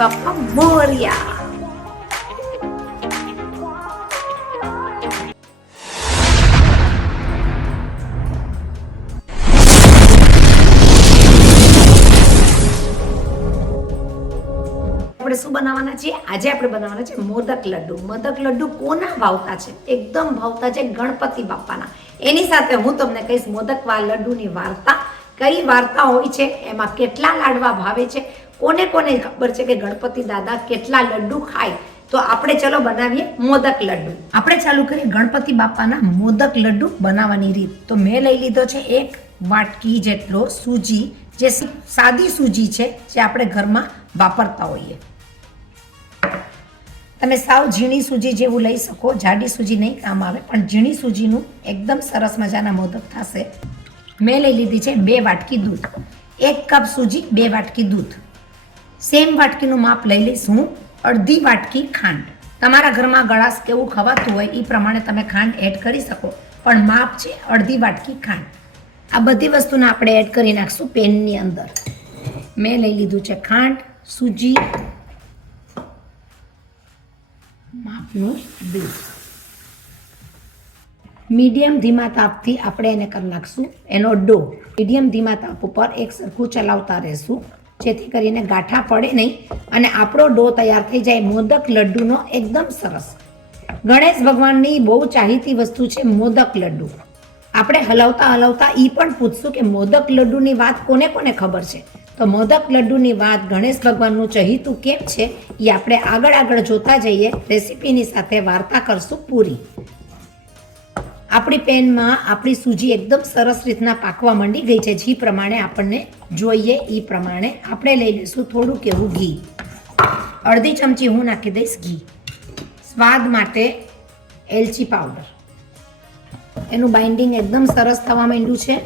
બાપા મોરયા. આપણે શું બનાવવાના છીએ? આજે આપણે બનાવવાના છે મોદક લડ્ડુ. મોદક લડ્ડુ કોના ભાવતા છે? એકદમ ભાવતા છે ગણપતિ બાપાના. એની સાથે હું તમને કહીશ મોદક લડ્ડુની વાર્તા. કઈ વાર્તા હોય છે, એમાં કેટલા લાડવા ભાવે છે, કોને કોને ખબર છે કે ગણપતિ દાદા કેટલા લડ્ડુ ખાય. તો આપણે ચલો બનાવીએ મોદક લડ્ડુ. આપણે ચાલુ કરીએ ગણપતિ બાપાના મોદક લડ્ડુ બનાવવાની રીત. તો મેં લઈ લીધો છે 1 વાટકી જેટલો સૂજી, જે સાદી સૂજી છે, જે આપણે ઘરમાં વાપરતા હોઈએ. તમે સાવ ઝીણી સૂજી જેવું લઈ શકો, જાડી સૂજી નહીં કામ આવે, પણ ઝીણી સૂજીનું એકદમ સરસ મજાના મોદક થશે. મેં લઈ લીધી છે 2 વાટકી દૂધ. 1 કપ સૂજી, 2 વાટકી દૂધ. સેમ વાટકીનું માપ લઈ લઈશ હું. અડધી વાટકી ખાંડ. તમારા ઘરમાં ગળાશ કેવું ખવાતું હોય એ પ્રમાણે તમે ખાંડ એડ કરી શકો, પણ માપ છે અડધી વાટકી ખાંડ. આ બધી વસ્તુને આપણે એડ કરી નાખશું પેનની અંદર. મેં લઈ લીધું છે ખાંડ, સૂજી, માપનું દૂધ. મીડિયમ ધીમા તાપથી આપણે એને કરી નાખશું એનો ડો. મીડિયમ ધીમા તાપ ઉપર એક સરખું ચલાવતા રહેશું, જેથી કરીને ગાંઠા પડે નહીં અને આપણો ડો તૈયાર થઈ જાય મોદક લડ્ડુનો એકદમ સરસ. ગણેશ ભગવાનની બહુ ચાહીતી વસ્તુ છે મોદક લડ્ડુ. આપણે હલાવતા હલાવતા એ પણ પૂછશું કે મોદક લડ્ડુની વાત કોને કોને ખબર છે. તો મોદક લડ્ડુની વાત ગણેશ ભગવાનનું ચહીતું કેમ છે એ આપણે આગળ જોતા જઈએ. રેસીપીની સાથે વાર્તા કરશું પૂરી. આપણી પેનમાં આપણી સૂજી એકદમ સરસ રીતના પાકવા માંડી ગઈ છે. જે પ્રમાણે આપણને જોઈએ એ પ્રમાણે આપણે લઈ લઈશું થોડુંક એવું ઘી. અડધી ચમચી હું નાખી દઈશ ઘી. સ્વાદ માટે એલચી પાવડર. એનું બાઇન્ડિંગ એકદમ સરસ થવા માંડ્યું છે.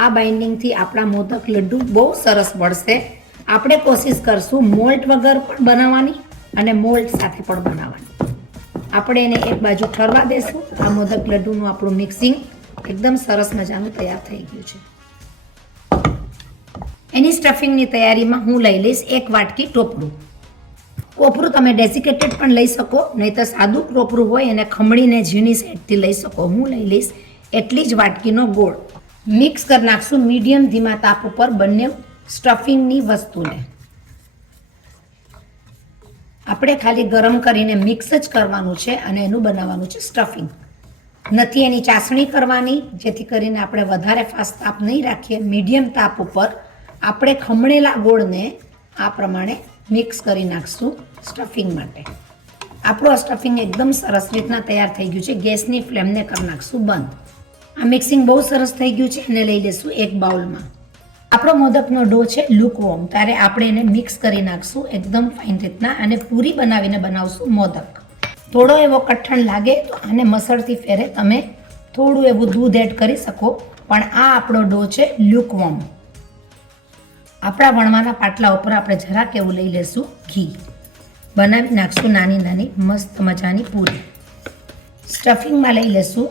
આ બાઇન્ડિંગથી આપણા મોદક લડ્ડુ બહુ સરસ બળશે. આપણે કોશિશ કરશું મોલ્ટ વગર પણ બનાવવાની અને મોલ્ટ સાથે પણ બનાવવાની. આપણે એને એક બાજુ ઠરવા દેશું. આ મોદક લડ્ડુનું આપણું મિક્સિંગ એકદમ સરસ મજાનું તૈયાર થઈ ગયું છે. એની સ્ટફિંગની તૈયારીમાં હું લઈ લઈશ 1 વાટકી ટોપરું. કોપરું તમે ડેસિકેટેડ પણ લઈ શકો, નહીં તો સાદું ટોપરું હોય એને ખમણીને ઝીણી સાઈડથી લઈ શકો. હું લઈ લઈશ એટલી જ વાટકીનો ગોળ. મિક્સ કરી નાખશું મીડિયમ ધીમા તાપ ઉપર બંને સ્ટફિંગની વસ્તુને. આપણે ખાલી ગરમ કરીને મિક્સ જ કરવાનું છે અને એનું બનાવવાનું છે સ્ટફિંગ. નથી એની ચાસણી કરવાની, જેથી કરીને આપણે વધારે ફાસ્ટ તાપ નહીં રાખીએ. મીડિયમ તાપ ઉપર આપણે ખમણેલા ગોળને આ પ્રમાણે મિક્સ કરી નાખશું સ્ટફિંગ માટે. આપણું આ સ્ટફિંગ એકદમ સરસ રીતના તૈયાર થઈ ગયું છે. ગેસની ફ્લેમને કરી નાખશું બંધ. આ મિક્સિંગ બહુ સરસ થઈ ગયું છે. એને લઈ લઈશું એક બાઉલમાં. આપણો મોદકનો ડો છે લુકવોર્મ, ત્યારે આપણે એને મિક્સ કરી નાખશું એકદમ ફાઇન રીતના અને પૂરી બનાવીને બનાવશું મોદક. થોડો એવો કઠણ લાગે તો આને મસળથી ફેરે તમે થોડું એવું દૂધ એડ કરી શકો, પણ આ આપણો ડો છે લ્યુકવોર્મ. આપણા વણવાના પાટલા ઉપર આપણે જરાક એવું લઈ લેશું ઘી. બનાવી નાખશું નાની નાની મસ્ત મજાની પૂરી. સ્ટફિંગમાં લઈ લેશું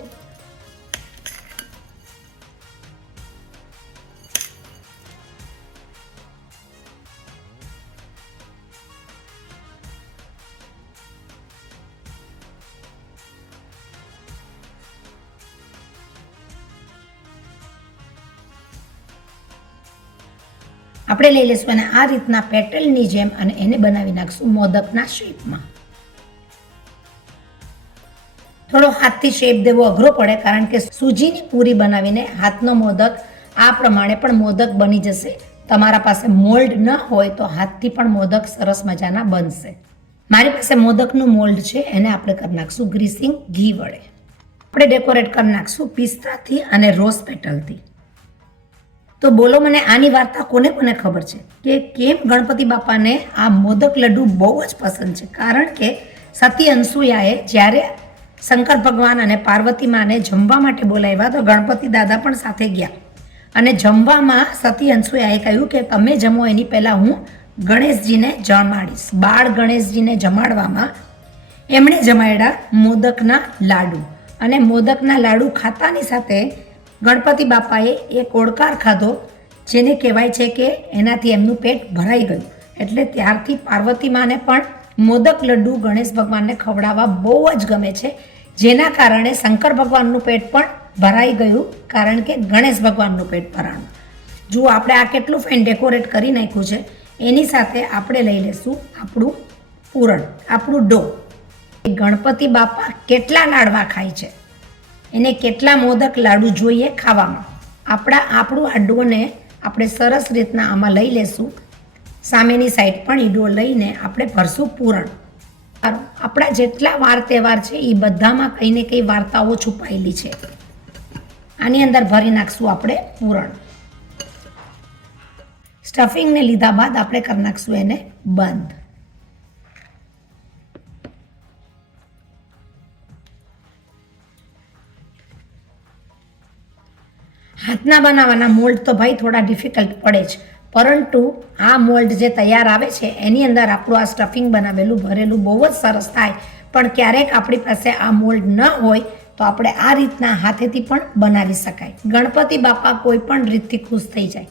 આપણે લઈ લઈશું અને આ રીતના પેટલની જેમ અને એને બનાવી નાખશું મોદકના શેપમાં. થોડો હાથથી શેપ દેવો અઘરો પડે, કારણ કે સૂજીની પૂરી બનાવીને હાથનો મોદક આ પ્રમાણે પણ મોદક બની જશે. તમારા પાસે મોલ્ડ ન હોય તો હાથથી પણ મોદક સરસ મજાના બનશે. મારી પાસે મોદકનું મોલ્ડ છે, એને આપણે કરી નાખશું ગ્રીસિંગ ઘી વડે. આપણે ડેકોરેટ કરી નાખશું પિસ્તાથી અને રોઝ પેટલથી. તો બોલો મને આની વાર્તા કોને કોને ખબર છે કે કેમ ગણપતિ બાપાને આ મોદક લડ્ડુ બહુ જ પસંદ છે? કારણ કે સતી અનસુયાએ જ્યારે શંકર ભગવાન અને પાર્વતી માને જમવા માટે બોલાવ્યા તો ગણપતિ દાદા પણ સાથે ગયા અને જમવામાં સતી અનસુયાએ કહ્યું કે તમે જમો એની પહેલાં હું ગણેશજીને જમાડીશ. બાળ ગણેશજીને જમાડવામાં એમણે જમાડ્યા મોદકના લાડુ અને મોદકના લાડુ ખાતાની સાથે ગણપતિ બાપાએ એક ઓડકાર ખાધો, જેને કહેવાય છે કે એનાથી એમનું પેટ ભરાઈ ગયું. એટલે ત્યારથી પાર્વતી માને પણ મોદક લડ્ડુ ગણેશ ભગવાનને ખવડાવવા બહુ જ ગમે છે, જેના કારણે શંકર ભગવાનનું પેટ પણ ભરાઈ ગયું, કારણ કે ગણેશ ભગવાનનું પેટ ભરાણું. જુઓ આપણે આ કેટલું ફાઇન ડેકોરેટ કરી નાખ્યું છે. એની સાથે આપણે લઈ લઈશું આપણું પૂરણ, આપણું ડો. ગણપતિ બાપા કેટલા લાડવા ખાય છે, એને કેટલા મોદક લાડુ જોઈએ ખાવામાં. આપણું આ ડોને આપણે સરસ રીતના આમાં લઈ લેશું. સામેની સાઈડ પણ એ ડો લઈને આપણે ભરશું પૂરણ. આપણા જેટલા વાર તહેવાર છે એ બધામાં કંઈ ને કંઈ વાર્તાઓ છુપાયેલી છે. આની અંદર ભરી નાખશું આપણે પૂરણ. સ્ટફિંગને લીધા બાદ આપણે કરી નાખશું એને બંધ. હાથના બનાવવાના મોલ્ડ તો ભાઈ થોડા ડિફિકલ્ટ પડે જ, પરંતુ આ મોલ્ડ જે તૈયાર આવે છે એની અંદર આપણું આ સ્ટફિંગ બનાવેલું ભરેલું બહુ જ સરસ થાય. પણ ક્યારેક આપણી પાસે આ મોલ્ડ ન હોય તો આપણે આ રીતના હાથેથી પણ બનાવી શકાય. ગણપતિ બાપા કોઈ પણ રીતથી ખુશ થઈ જાય.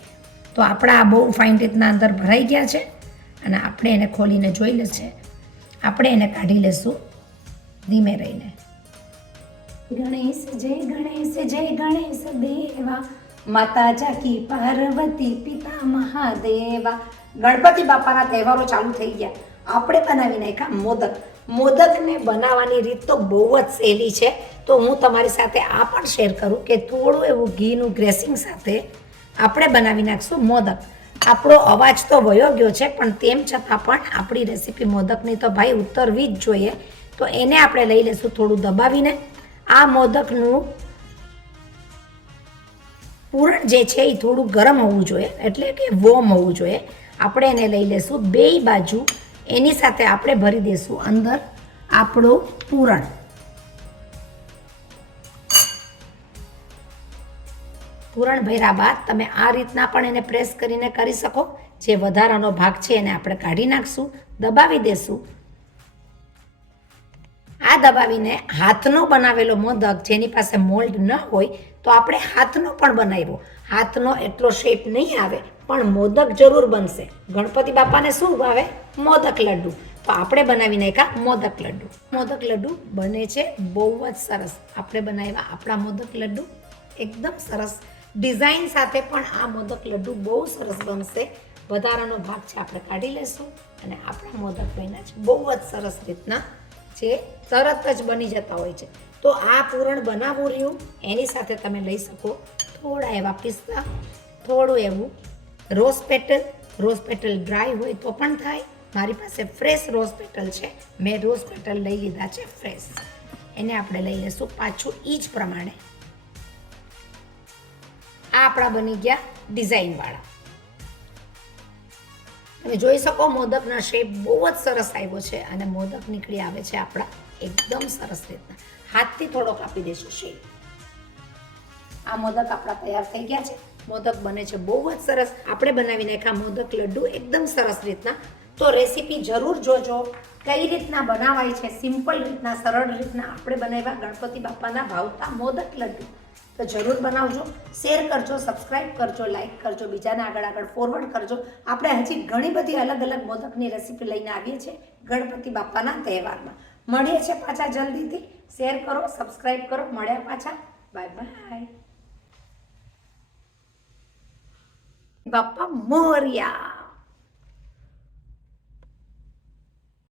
તો આપણા આ બહુ ફાઇન રીતના અંદર ભરાઈ ગયા છે અને આપણે એને ખોલીને જોઈ લેશે. આપણે એને કાઢી લેશું ધીમે રહીને. ગણેશ જય ગણેશ દેવા, માતા જાકી પાર્વતી પિતા મહાદેવા. ગણપતિ બાપાના તહેવારો ચાલુ થઈ ગયા. આપણે બનાવી નાખ્યા મોદક. મોદકને બનાવવાની રીત તો બહુ જ સહેલી છે. તો હું તમારી સાથે આ પણ શેર કરું કે થોડું એવું ઘીનું ગ્રેસિંગ સાથે આપણે બનાવી નાખશું મોદક. આપણો અવાજ તો વયો ગયો છે, પણ તેમ છતાં પણ આપણી રેસીપી મોદકની તો ભાઈ ઉતરવી જ જોઈએ. તો એને આપણે લઈ લઈશું થોડું દબાવીને. આ મોદકનું પૂરણ જે છે એ થોડું ગરમ હોવું જોઈએ, એટલે કે વોર્મ હોવું જોઈએ. આપણે એને લઈ લઈશું બેય બાજુ. એની સાથે આપણે ભરી દઈશું અંદર આપણું પૂરણ. પૂરણ ભર્યા બાદ તમે આ રીતના પણ એને પ્રેસ કરીને કરી શકો. જે વધારાનો ભાગ છે એને આપણે કાઢી નાખશું, દબાવી દેશું. આ દબાવીને હાથનો બનાવેલો મોદક, જેની પાસે મોલ્ડ ન હોય તો આપણે હાથનો પણ બનાવ્યો. હાથનો એટલો શેપ નહીં આવે, પણ મોદક જરૂર બનશે. ગણપતિ બાપાને શું ભાવે? મોદક લડ્ડુ. તો આપણે બનાવી નાખ્યા મોદક લડ્ડુ. મોદક લડ્ડુ બને છે બહુ જ સરસ. આપણે બનાવ્યા આપણા મોદક લડ્ડુ એકદમ સરસ. ડિઝાઇન સાથે પણ આ મોદક લડ્ડુ બહુ સરસ બનશે. વધારાનો ભાગ છે આપણે કાઢી લઈશું અને આપણા મોદક બન્યા છે બહુ જ સરસ રીતના, જે તરત જ બની જતા હોય છે. તો આ પૂરણ બનાવવું રહ્યું એની સાથે તમે લઈ શકો થોડા એવા પિસ્તા, થોડું એવું rose petal. Rose petal dry હોય તો પણ થાય. મારી પાસે ફ્રેશ રોઝ પેટલ છે, મેં રોઝ પેટલ લઈ લીધા છે ફ્રેશ. એને આપણે લઈ લઈશું પાછું એ જ પ્રમાણે. આ આપણા બની ગયા ડિઝાઇનવાળા. તમે જોઈ શકો મોદકના શેપ બહુ જ સરસ આવ્યો છે અને મોદક નીકળી આવે છે આપણા એકદમ સરસ રીતના. હાથથી થોડો કાપી દઈશું શેપ. આ મોદક આપણા તૈયાર થઈ ગયા છે. મોદક બને છે બહુ જ સરસ. આપણે બનાવી નાખ્યા મોદક લડ્ડુ એકદમ સરસ રીતના. તો રેસીપી જરૂર જોજો કઈ રીતના બનાવાય છે. સિમ્પલ રીતના, સરળ રીતના આપણે બનાવ્યા ગણપતિ બાપાના ભાવતા મોદક લડ્ડુ. તો જરૂર બનાવજો, શેર કરજો, સબસ્ક્રાઈબ કરજો, લાઈક કરજો, બીજાને આગળ ફોરવર્ડ કરજો. આપણે હજી ઘણી બધી અલગ અલગ મોદકની રેસીપી લઈને આવીએ છીએ ગણપતિ બાપાના તહેવારમાં. મળીએ છીએ પાછા જલ્દીથી. શેર કરો, સબસ્ક્રાઈબ કરો. મળ્યા પાછા. Bye bye. બાપા મોરિયા.